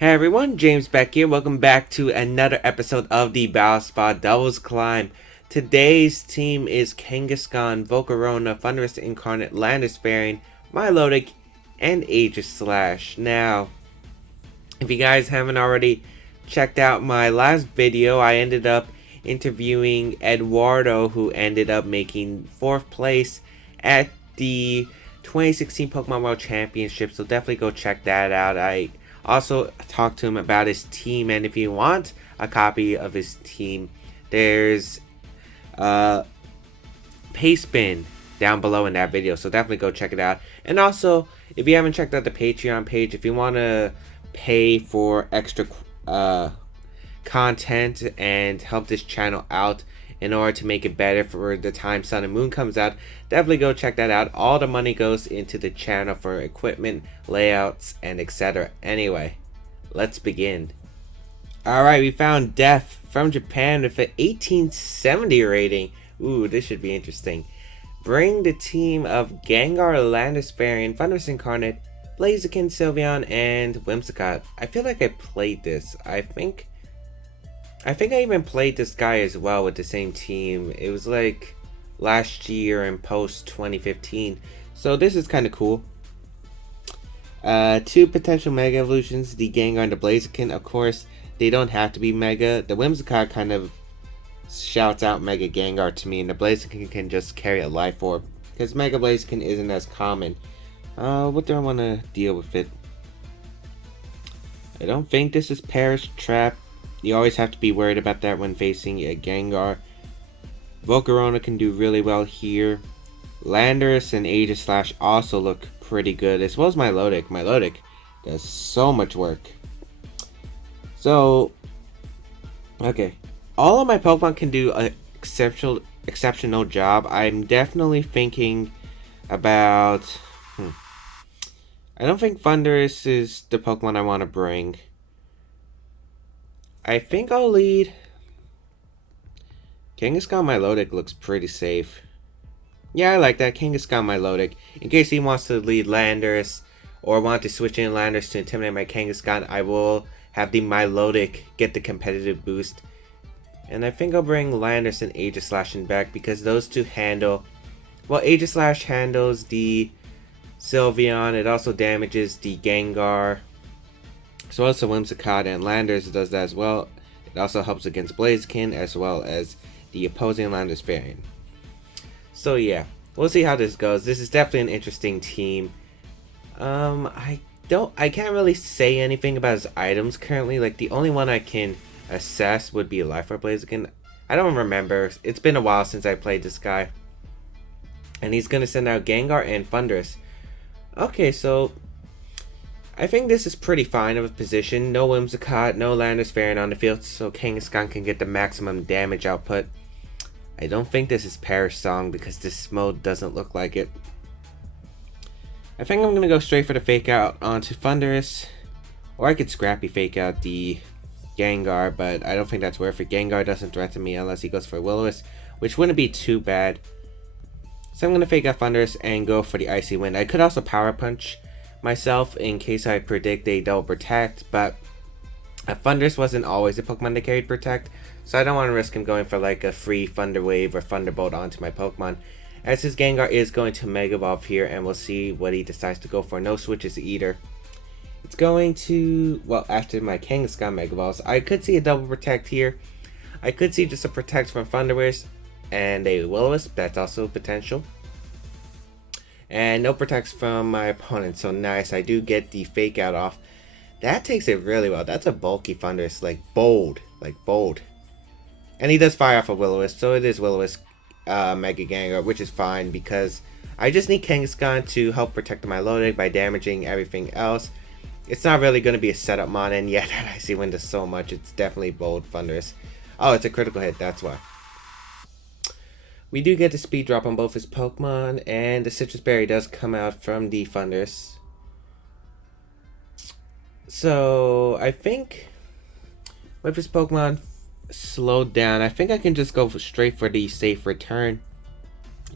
Hey everyone, James Baek here. Welcome back to another episode of the Battle Spot Doubles Climb. Today's team is Kangaskhan, Volcarona, Thunderous Incarnate, Landorus-Therian, Milotic, and Aegislash. Now, if you guys haven't already checked out my last video, I ended up interviewing Eduardo, who ended up making 4th place at the 2016 Pokemon World Championship, so definitely go check that out. I also talked to him about his team, and if you want a copy of his team, there's paste bin down below in that video, so definitely go check it out. And also, if you haven't checked out the Patreon page, if you want to pay for extra content and help this channel out in order to make it better for the time Sun and Moon comes out, definitely go check that out. All the money goes into the channel for equipment, layouts, and etc. Anyway, let's begin. Alright, we found Death from Japan with an 1870 rating. Ooh, this should be interesting. Bring the team of Gengar, Landorus-Therian, Thunderous Incarnate, Blaziken, Sylveon, and Whimsicott. I feel like I played this. I think I even played this guy as well with the same team. It was like last year in post 2015. So this is kind of cool. 2 potential Mega Evolutions, the Gengar and the Blaziken. Of course, they don't have to be Mega. The Whimsicott kind of shouts out Mega Gengar to me, and the Blaziken can just carry a Life Orb, because Mega Blaziken isn't as common. What do I want to deal with it? I don't think this is Perish Trap. You always have to be worried about that when facing a Gengar. Volcarona can do really well here. Landorus and Aegislash also look pretty good, as well as Milotic. Milotic does so much work. So, okay. All of my Pokemon can do an exceptional job. I'm definitely thinking about... I don't think Thunderous is the Pokemon I want to bring. I think I'll lead... Kangaskhan Milotic looks pretty safe. Yeah, I like that. Kangaskhan Milotic. In case he wants to lead Landorus, or want to switch in Landorus to intimidate my Kangaskhan, I will have the Milotic get the competitive boost. And I think I'll bring Landorus and Aegislash in back, because those two handle... Well, Aegislash handles the Sylveon. It also damages the Gengar. So also Whimsicott, and Landorus does that as well. It also helps against Blaziken as well as the opposing Landorus-Therian. So yeah, we'll see how this goes. This is definitely an interesting team. I can't really say anything about his items currently. Like, the only one I can assess would be Life Orb Blaziken. I don't remember. It's been a while since I played this guy. And he's gonna send out Gengar and Thunderous. Okay, so I think this is pretty fine of a position. No Whimsicott, no Landorus-Therian on the field, so Kangaskhan can get the maximum damage output. I don't think this is Perish Song, because this mode doesn't look like it. I think I'm going to go straight for the Fake Out onto Thunderous. Or I could Scrappy Fake Out the Gengar, but I don't think that's worth it. Gengar doesn't threaten me unless he goes for Will-O-Wisp, which wouldn't be too bad. So I'm going to Fake Out Thunderous and go for the Icy Wind. I could also Power Punch myself in case I predict a double Protect, but Thunderous wasn't always a Pokemon that carried Protect, so I don't want to risk him going for like a free Thunder Wave or Thunderbolt onto my Pokemon, as his Gengar is going to Mega Evolve here, and we'll see what he decides to go for. No switches either. It's going to, well, after my Kangaskhan Mega Evolves, I could see a double Protect here. I could see just a Protect from Thunderous and a Will-O-Wisp. That's also potential. And no Protects from my opponent, so nice. I do get the Fake Out off. That takes it really well. That's a bulky Thunderous, like bold. And he does fire off a Will-O-Wisp, so it is Will-O-Wisp Mega Gengar, which is fine, because I just need Kangaskhan to help protect my Milotic by damaging everything else. It's not really going to be a setup mon, and yet that Icy Wind does so much. It's definitely bold Thunderous. Oh, it's a critical hit, that's why. We do get the speed drop on both his Pokemon, and the Citrus Berry does come out from the Thunderous. So, I think with his Pokemon slowed down, I think I can just go straight for the safe return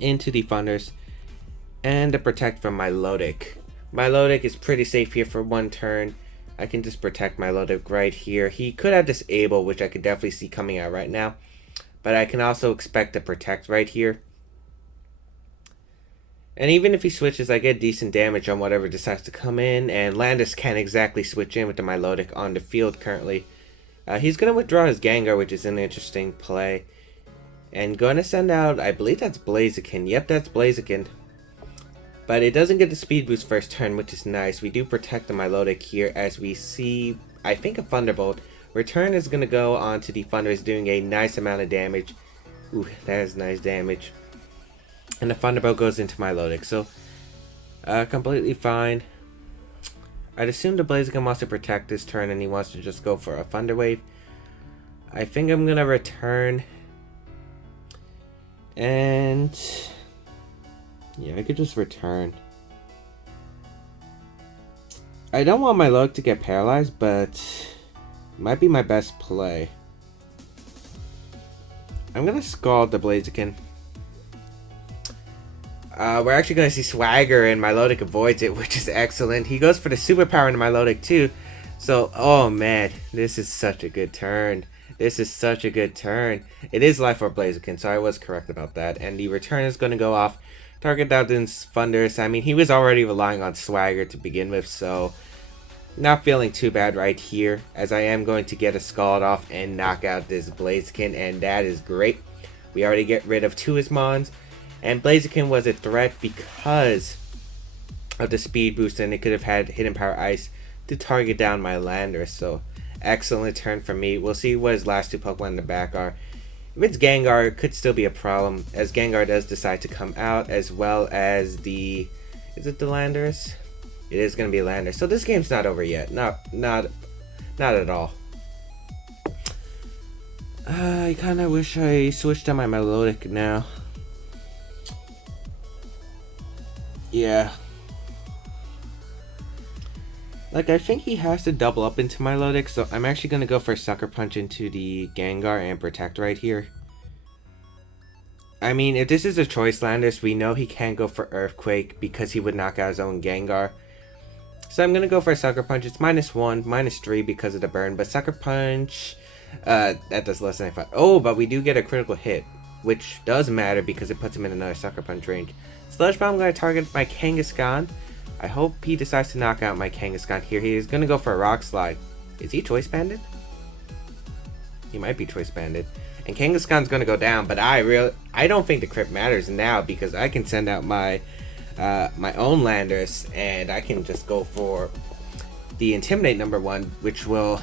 into the Thunderous and the Protect from Milotic. Milotic is pretty safe here for one turn. I can just protect my Milotic right here. He could have Disable, which I could definitely see coming out right now. But I can also expect to protect right here. And even if he switches, I get decent damage on whatever decides to come in. And Landorus can't exactly switch in with the Milotic on the field currently. He's going to withdraw his Gengar, which is an interesting play. And going to send out, I believe that's Blaziken. Yep, that's Blaziken. But it doesn't get the speed boost first turn, which is nice. We do protect the Milotic here as we see, I think, a Thunderbolt. Return is going to go onto the Thundurus, doing a nice amount of damage. Ooh, that is nice damage. And the Thunderbolt goes into Milotic, so completely fine. I'd assume the Blaziken wants to protect this turn and he wants to just go for a Thunder Wave. I think I'm going to return. And yeah, I could just return. I don't want my Milotic to get paralyzed, but it might be my best play. I'm going to Scald the Blaziken. We're actually going to see Swagger, and Milotic avoids it, which is excellent. He goes for the superpower into Milotic too. So, oh man, this is such a good turn. This is such a good turn. It is Life Orb Blaziken, so I was correct about that. And the return is going to go off. Target down Thundurus. I mean, he was already relying on Swagger to begin with, so not feeling too bad right here, as I am going to get a Scald off and knock out this Blaziken, and that is great. We already get rid of 2 Ismons. And Blaziken was a threat because of the speed boost, and it could have had Hidden Power Ice to target down my Landorus. So, excellent turn for me. We'll see what his last 2 Pokemon in the back are. If it's Gengar, it could still be a problem, as Gengar does decide to come out, as well as the... Is it the Landorus? It is going to be Landorus. So this game's not over yet. Not at all. I kind of wish I switched on my Milotic now. Yeah. Like, I think he has to double up into Milotic, so I'm actually going to go for a Sucker Punch into the Gengar and Protect right here. I mean, if this is a choice Landorus, we know he can't go for Earthquake because he would knock out his own Gengar. So I'm going to go for a Sucker Punch. It's -1, -3 because of the burn, but Sucker Punch, that does less than I thought. Oh, but we do get a critical hit, which does matter because it puts him in another Sucker Punch range. Sludge Bomb, I'm going to target my Kangaskhan. I hope he decides to knock out my Kangaskhan here. He is going to go for a Rock Slide. Is he Choice Banded? He might be Choice Banded. And Kangaskhan's going to go down, but I don't think the crit matters now because I can send out my my own Landorus, and I can just go for the Intimidate #1, which will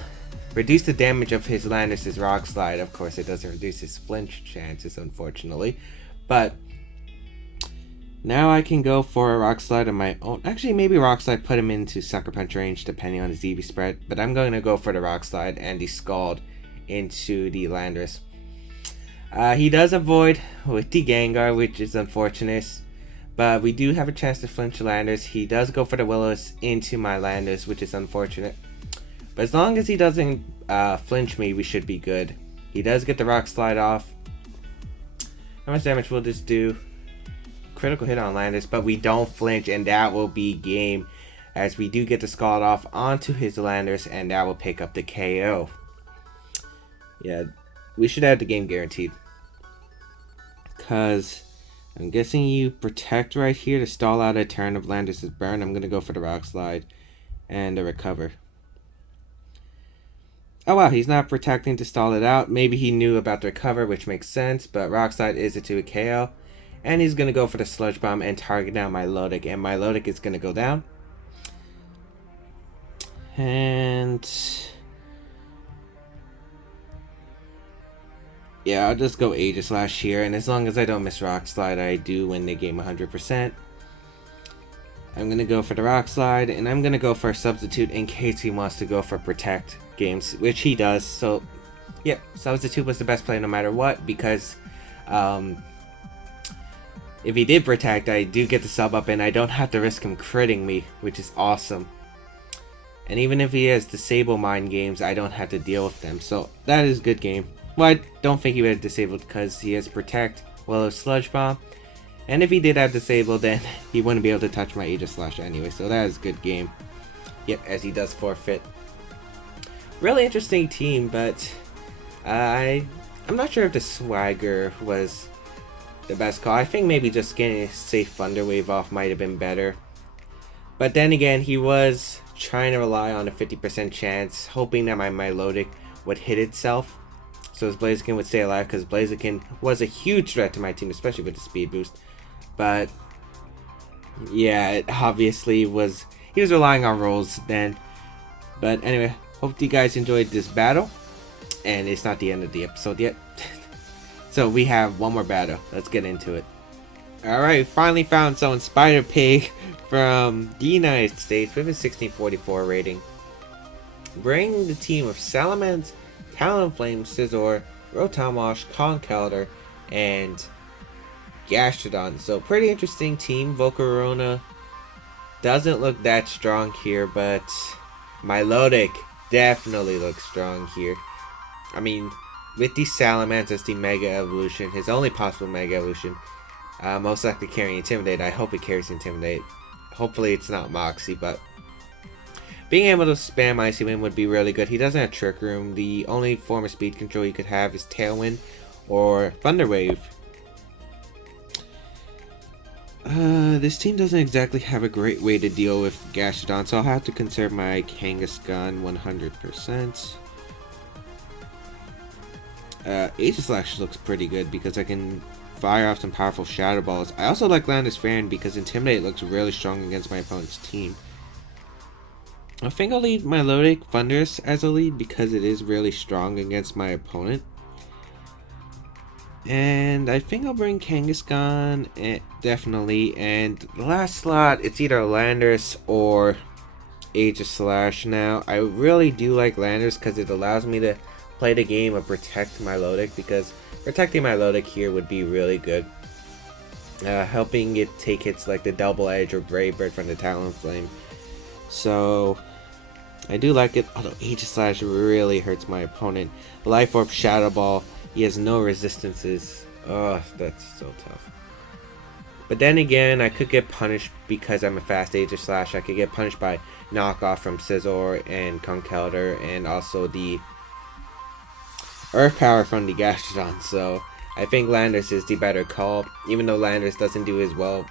reduce the damage of his Landorus' Rock Slide. Of course, it doesn't reduce his flinch chances, unfortunately. But now I can go for a Rock Slide on my own. Actually, maybe Rock Slide put him into Sucker Punch range, depending on his EV spread. But I'm going to go for the Rock Slide and the Scald into the Landorus. He does avoid with the Gengar, which is unfortunate. But we do have a chance to flinch Landorus. He does go for the Willows into my Landorus, which is unfortunate. But as long as he doesn't flinch me, we should be good. He does get the Rock Slide off. How much damage will this do? Critical hit on Landorus, but we don't flinch, and that will be game, as we do get the Scald off onto his Landorus, and that will pick up the KO. Yeah, we should have the game guaranteed, because I'm guessing you protect right here to stall out a turn of Landorus' burn. I'm going to go for the Rock Slide and the Recover. Oh wow, he's not protecting to stall it out. Maybe he knew about the Recover, which makes sense, but Rock Slide is a 2 KO. And he's going to go for the Sludge Bomb and target down my Milotic. And my Milotic is going to go down. And yeah, I'll just go Aegislash here. And as long as I don't miss Rock Slide, I do win the game 100%. I'm going to go for the Rock Slide. And I'm going to go for a Substitute in case he wants to go for Protect games, which he does. So, yeah, Substitute was the best play no matter what. Because if he did Protect, I do get the sub up and I don't have to risk him critting me, which is awesome. And even if he has Disable Mind games, I don't have to deal with them. So that is a good game. Well, I don't think he would have disabled because he has Protect, well as Sludge Bomb. And if he did have Disable, then he wouldn't be able to touch my Aegislash anyway. So that is a good game. Yep, as he does forfeit Really interesting team, but I'm not sure if the Swagger was the best call. I think maybe just getting a safe Thunder Wave off might have been better. But then again, he was trying to rely on a 50% chance, hoping that my Milotic would hit itself, so his Blaziken would stay alive, because Blaziken was a huge threat to my team, especially with the speed boost. But yeah, it obviously was, he was relying on rolls then. But anyway, hope you guys enjoyed this battle, and it's not the end of the episode yet. So we have one more battle. Let's get into it. Alright, finally found someone, SpiderPig from the United States with a 1644 rating. Bring the team of Salamence, Talonflame, Scizor, Rotomosh, Conkeldurr, and Gastrodon. So pretty interesting team. Volcarona doesn't look that strong here, but Milotic definitely looks strong here. I mean, with the Salamence as the Mega Evolution, his only possible Mega Evolution, most likely carrying Intimidate. I hope it carries Intimidate. Hopefully it's not Moxie, but being able to spam Icy Wind would be really good. He doesn't have Trick Room. The only form of speed control you could have is Tailwind or Thunder Wave. This team doesn't exactly have a great way to deal with Gastrodon, so I'll have to conserve my Kangaskhan 100%. Aegislash looks pretty good because I can fire off some powerful Shadow Balls. I also like Landorus-Therian because Intimidate looks really strong against my opponent's team. I think I'll lead Milotic Thundurus as a lead because it is really strong against my opponent. And I think I'll bring Kangaskhan, definitely. And the last slot, it's either Landorus or Aegislash. Now, I really do like Landorus because it allows me to play the game of Protect Milotic, because protecting Milotic here would be really good. Helping it take hits like the Double Edge or Brave Bird from the Talonflame. So I do like it, although Aegislash really hurts my opponent. Life Orb, Shadow Ball, he has no resistances. Oh, that's so tough. But then again, I could get punished because I'm a fast Aegislash. I could get punished by knockoff from Scizor and Conkeldurr, and also the Earth Power from the Gastrodon. So I think Landorus is the better call. Even though Landorus doesn't do as well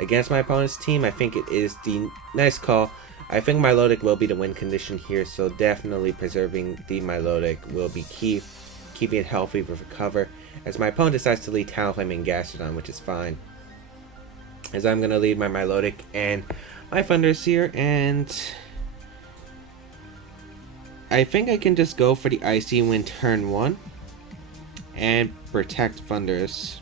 against my opponent's team, I think it is the nice call. I think Milotic will be the win condition here, so definitely preserving the Milotic will be key. Keeping it healthy with recover, as my opponent decides to lead Talonflame and Gastrodon, which is fine. As I'm going to lead my Milotic and my Thundurus here, and I think I can just go for the Icy Wind turn 1 and protect Thundurus,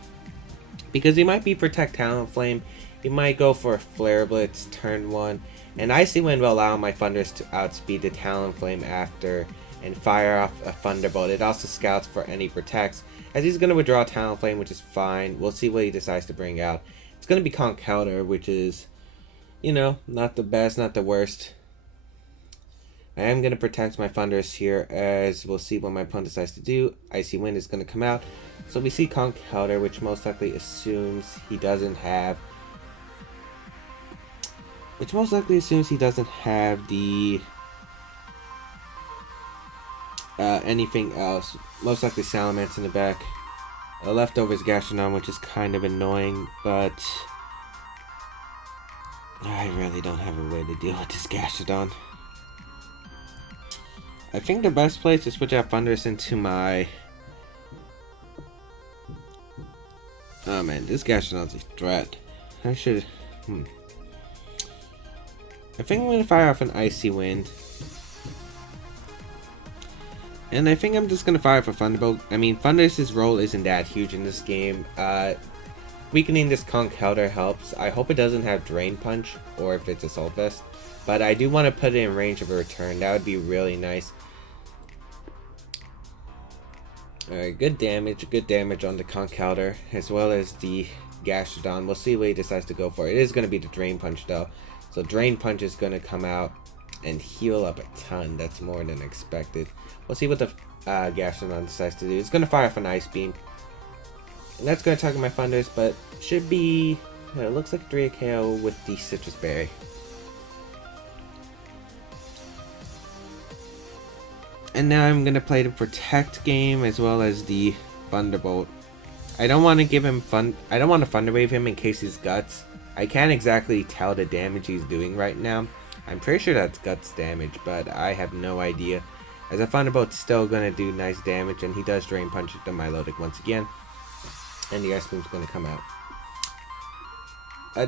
because he might be protect Talonflame, he might go for a Flare Blitz turn 1, and Icy Wind will allow my Thundurus to outspeed the Talonflame after and fire off a Thunderbolt. It also scouts for any protects, as he's going to withdraw Talonflame, which is fine. We'll see what he decides to bring out. It's going to be Conkeldurr, which is, you know, not the best, not the worst. I am going to protect my Thundurus here, as we'll see what my opponent decides to do. Icy Wind is going to come out. So we see Conkeldurr, which most likely assumes he doesn't have the anything else. Most likely Salamence in the back. Leftovers Gastrodon, which is kind of annoying, but I really don't have a way to deal with this Gastrodon. I think the best place to switch out Thundurus into my... Oh man, this Gastrodon's a threat. I should... I think I'm going to fire off an Icy Wind. And I think I'm just going to fire for Thunderbolt. I mean, Thundurus' role isn't that huge in this game. Weakening this Conkeldurr helps. I hope it doesn't have Drain Punch, or if it's Assault Vest. But I do want to put it in range of a return. That would be really nice. Alright, good damage on the Conkeldurr, as well as the Gastrodon. We'll see what he decides to go for. It is going to be the Drain Punch, though. So Drain Punch is going to come out and heal up a ton. That's more than expected. We'll see what the Gastrodon decides to do. It's going to fire off an Ice Beam. And that's going to target my Thundurus, but should be... it looks like 3 KO with the Citrus Berry. And now I'm gonna play the Protect game as well as the Thunderbolt. I don't want to give him fun. I don't want to Thunder Wave him in case he's Guts. I can't exactly tell the damage he's doing right now. I'm pretty sure that's Guts damage, but I have no idea. As a Thunderbolt's still gonna do nice damage, and he does Drain Punch the Milotic once again. And the Ice Beam's gonna come out.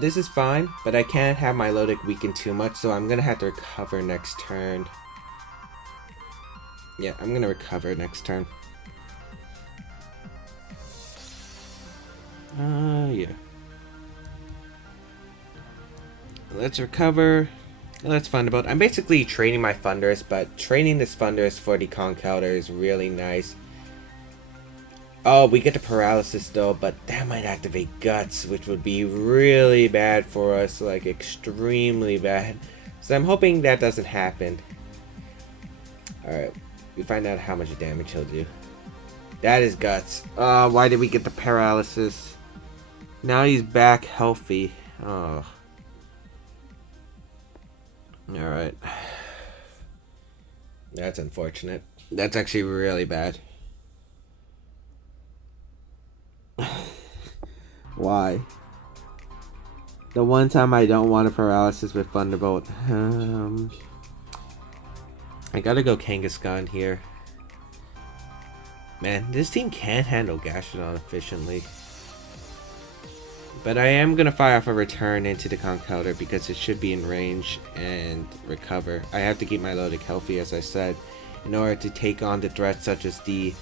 This is fine, but I can't have Milotic weaken too much, so I'm gonna have to recover next turn. Yeah, I'm gonna recover next turn. Yeah. Let's recover. Let's Thunderbolt. I'm basically training my Thundurus, but training this Thundurus for the Conkeldurr is really nice. Oh, we get the Paralysis though, but that might activate Guts, which would be really bad for us, like extremely bad. So I'm hoping that doesn't happen. Alright, we find out how much damage he'll do. That is Guts. Why did we get the Paralysis? Now he's back healthy. Oh. Alright. That's unfortunate. That's actually really bad. Why? The one time I don't want a Paralysis with Thunderbolt. I gotta go Kangaskhan here. Man, this team can't handle Gastrodon efficiently. But I am going to fire off a return into the Conkeldurr because it should be in range and recover. I have to keep my Milotic healthy, as I said, in order to take on the threats such as the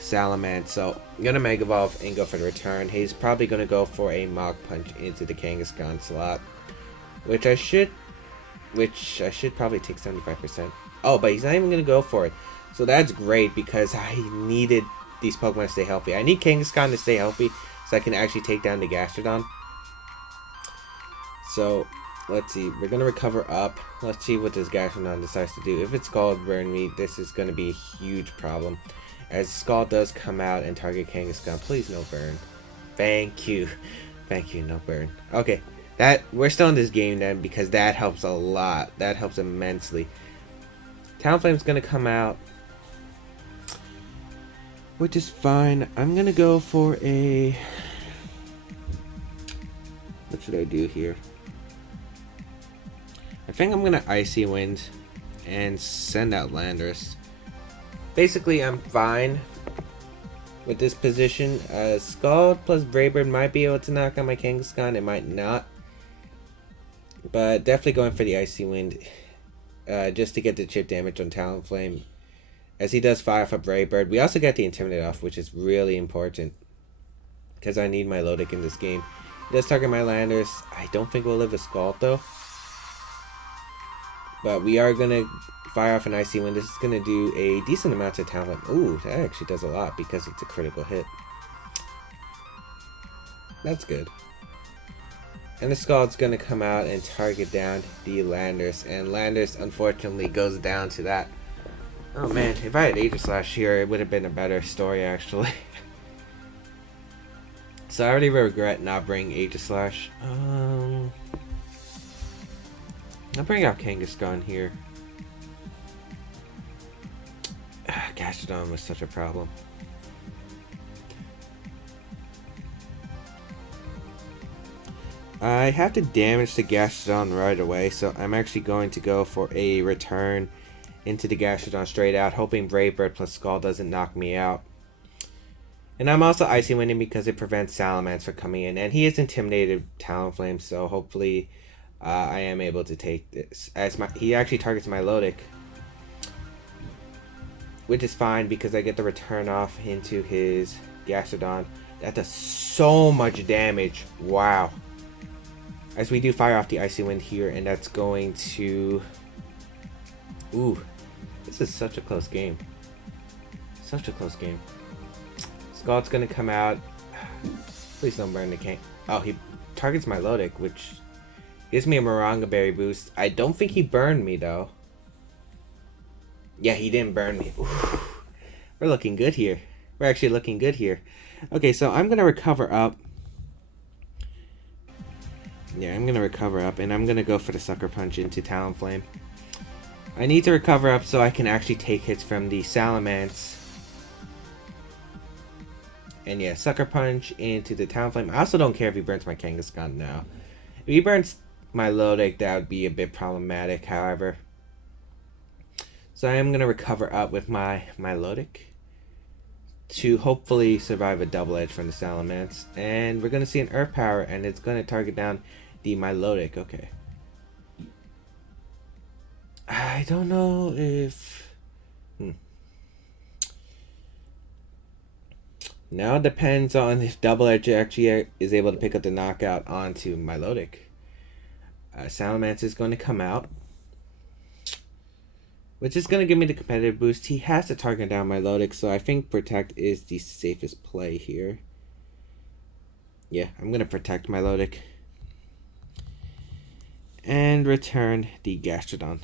Salamand. So I'm going to Mega Evolve and go for the return. He's probably going to go for a Mach Punch into the Kangaskhan slot, which I should probably take 75%. Oh, but he's not even going to go for it. So that's great because I needed these Pokemon to stay healthy. I need Kangaskhan to stay healthy so I can actually take down the Gastrodon. So, let's see. We're going to recover up. Let's see what this Gastrodon decides to do. If it's Scald Burn me, this is going to be a huge problem. As Scald does come out and target Kangaskhan, please no burn. Thank you. Thank you, no burn. Okay, we're still in this game then because that helps a lot. That helps immensely. Talonflame's going to come out, which is fine. I'm gonna go for a... What should I do here? I think I'm gonna Icy Wind and send out Landorus. Basically, I'm fine with this position. Scald plus Brave Bird might be able to knock out my Kangaskhan. It might not. But definitely going for the Icy Wind. Just to get the chip damage on Talonflame, as he does fire off a Brave Bird. We also get the Intimidate off, which is really important because I need my Milotic in this game. He does target my Landorus. I don't think we'll live a Scald though, but we are gonna fire off an Icy Wind. This is gonna do a decent amount to Talonflame. Ooh, that actually does a lot because it's a critical hit. That's good. And the Scald's going to come out and target down the Landorus. And Landorus, unfortunately, goes down to that. Oh man, if I had Aegislash here, it would have been a better story, actually. So I already regret not bringing Aegislash. I'll bring out Kangaskhan here. Gastrodon was such a problem. I have to damage the Gastrodon right away, so I'm actually going to go for a return into the Gastrodon straight out, hoping Brave Bird plus Scald doesn't knock me out. And I'm also Icy Winding because it prevents Salamence from coming in, and he is intimidated Talonflame, so hopefully I am able to take this. He actually targets my Milotic, which is fine because I get the return off into his Gastrodon. That does so much damage. Wow. As we do fire off the Icy Wind here, and that's going to... Ooh, this is such a close game. Such a close game. Scald's going to come out. Please don't burn the Kang. Oh, he targets my Milotic, which gives me a Maranga Berry boost. I don't think he burned me, though. Yeah, he didn't burn me. Ooh, we're looking good here. We're actually looking good here. Okay, so I'm going to recover up. Yeah, I'm going to recover up, and I'm going to go for the Sucker Punch into Talonflame. I need to recover up so I can actually take hits from the Salamence. And yeah, Sucker Punch into the Talonflame. I also don't care if he burns my Kangaskhan now. If he burns my Milotic, that would be a bit problematic, however. So I am going to recover up with my Milotic to hopefully survive a double edge from the Salamence. And we're going to see an Earth Power, and it's going to target down the Milotic. Okay. I don't know if... Now it depends on if Double Edge actually is able to pick up the knockout onto Milotic. Salamence is going to come out, which is going to give me the competitive boost. He has to target down Milotic, so I think Protect is the safest play here. Yeah, I'm going to Protect Milotic. And return the Gastrodon.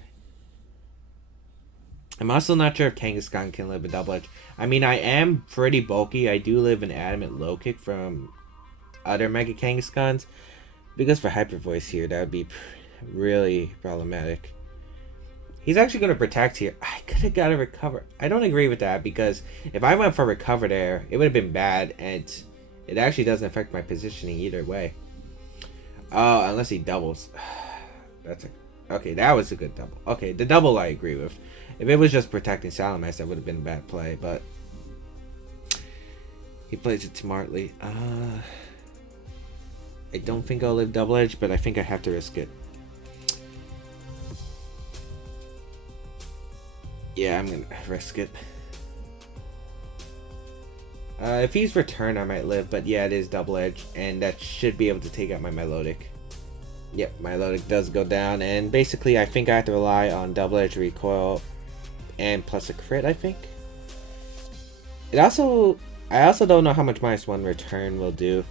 I'm also not sure if Kangaskhan can live a double edge. I mean, I am pretty bulky. I do live an Adamant Low Kick from other Mega Kangaskhan's. Because for Hyper Voice here, that would be really problematic. He's actually going to Protect here. I could have got a Recover. I don't agree with that because if I went for Recover there, it would have been bad. And it actually doesn't affect my positioning either way. Oh, unless he doubles. That's a... Okay, that was a good double. Okay, the double I agree with. If it was just protecting Salamence, that would have been a bad play, but he plays it smartly. I don't think I'll live double edge, but I think I have to risk it. Yeah, I'm gonna risk it. If he's Return, I might live, but yeah, it is double edge, and that should be able to take out my Milotic. Yep, Milotic does go down, and basically I think I have to rely on double edge recoil and plus a crit, I think. I also don't know how much -1 return will do.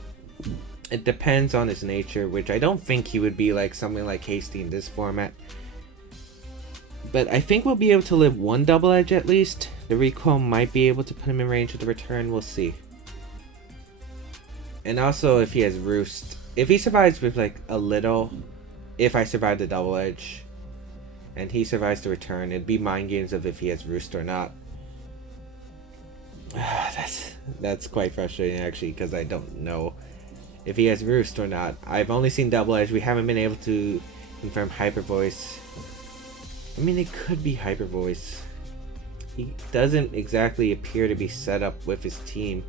It depends on his nature, which I don't think he would be like something like Hasty in this format. But I think we'll be able to live one double edge at least. The recoil might be able to put him in range of the return, we'll see. And also if he has Roost, if he survives with like a little, if I survive the double edge, and he survives the return, it'd be mind games of if he has Roost or not. That's quite frustrating actually, because I don't know if he has Roost or not. I've only seen double edge. We haven't been able to confirm Hyper Voice. I mean, it could be Hyper Voice. He doesn't exactly appear to be set up with his team.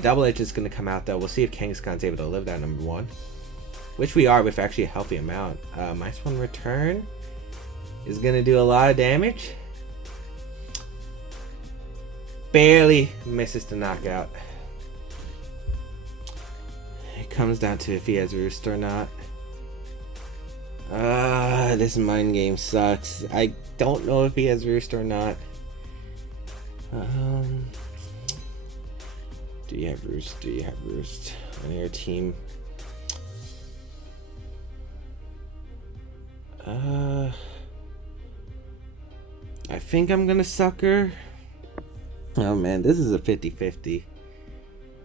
Double edge is going to come out though. We'll see if Kangaskhan's able to live that #1, which we are with actually a healthy amount. -1 return is going to do a lot of damage. Barely misses the knockout. It comes down to if he has Roost or not. This mind game sucks. I don't know if he has Roost or not. Do you have Roost? Do you have Roost on your team? I think I'm gonna Sucker. Oh man, this is a 50-50.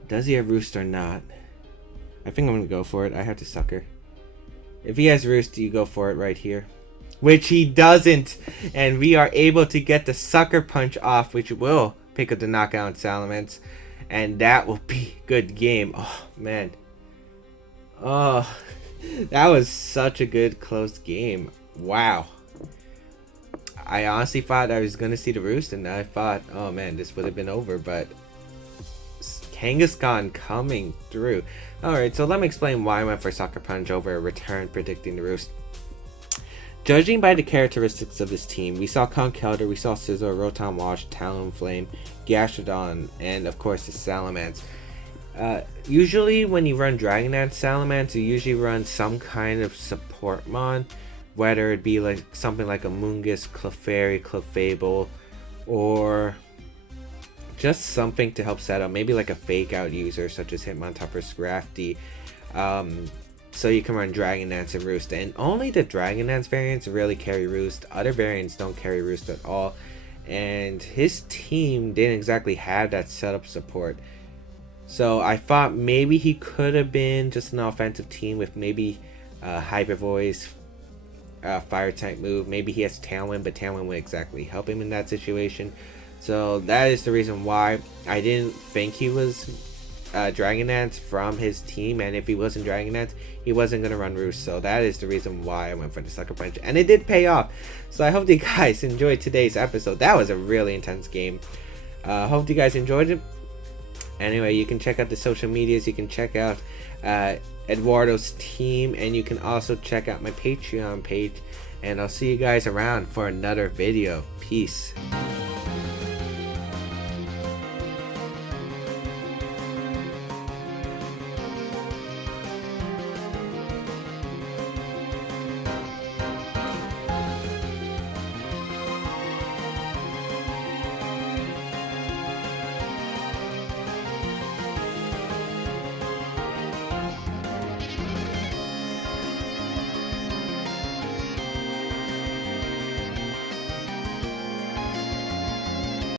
Does he have Roost or not? I think I'm gonna go for it. I have to Sucker. If he has Roost, you go for it right here. Which he doesn't! And we are able to get the Sucker Punch off, which will pick up the knockout on Salamence. And that will be a good game. Oh man. Oh, that was such a good close game. Wow. I honestly thought I was going to see the Roost, and I thought, oh man, this would have been over, but Kangaskhan coming through. Alright, so let me explain why I went for Sucker Punch over a Return predicting the Roost. Judging by the characteristics of this team, we saw Conkeldurr, we saw Scizor, Rotom Wash, Talonflame, Gastrodon, and of course the Salamence. Usually when you run Dragon Dance Salamence, you usually run some kind of support mon. Whether it be like something like a Mungus, Clefairy, Clefable, or just something to help set up, maybe like a fake out user such as Hitmontop or Scrappy, so you can run Dragon Dance and Roost. And only the Dragon Dance variants really carry Roost. Other variants don't carry Roost at all, and his team didn't exactly have that setup support. So I thought maybe he could have been just an offensive team with maybe Hyper Voice, fire type move. Maybe he has Tailwind, but Tailwind would exactly help him in that situation. So that is the reason why I didn't think he was Dragon Dance from his team, and if he wasn't Dragon Dance, he wasn't going to run Roost. So that is the reason why I went for the Sucker Punch, and it did pay off. So I hope you guys enjoyed today's episode. That was a really intense game. Hope you guys enjoyed it. Anyway, you can check out the social medias, you can check out Eduardo's team, and you can also check out my Patreon page, and I'll see you guys around for another video. Peace.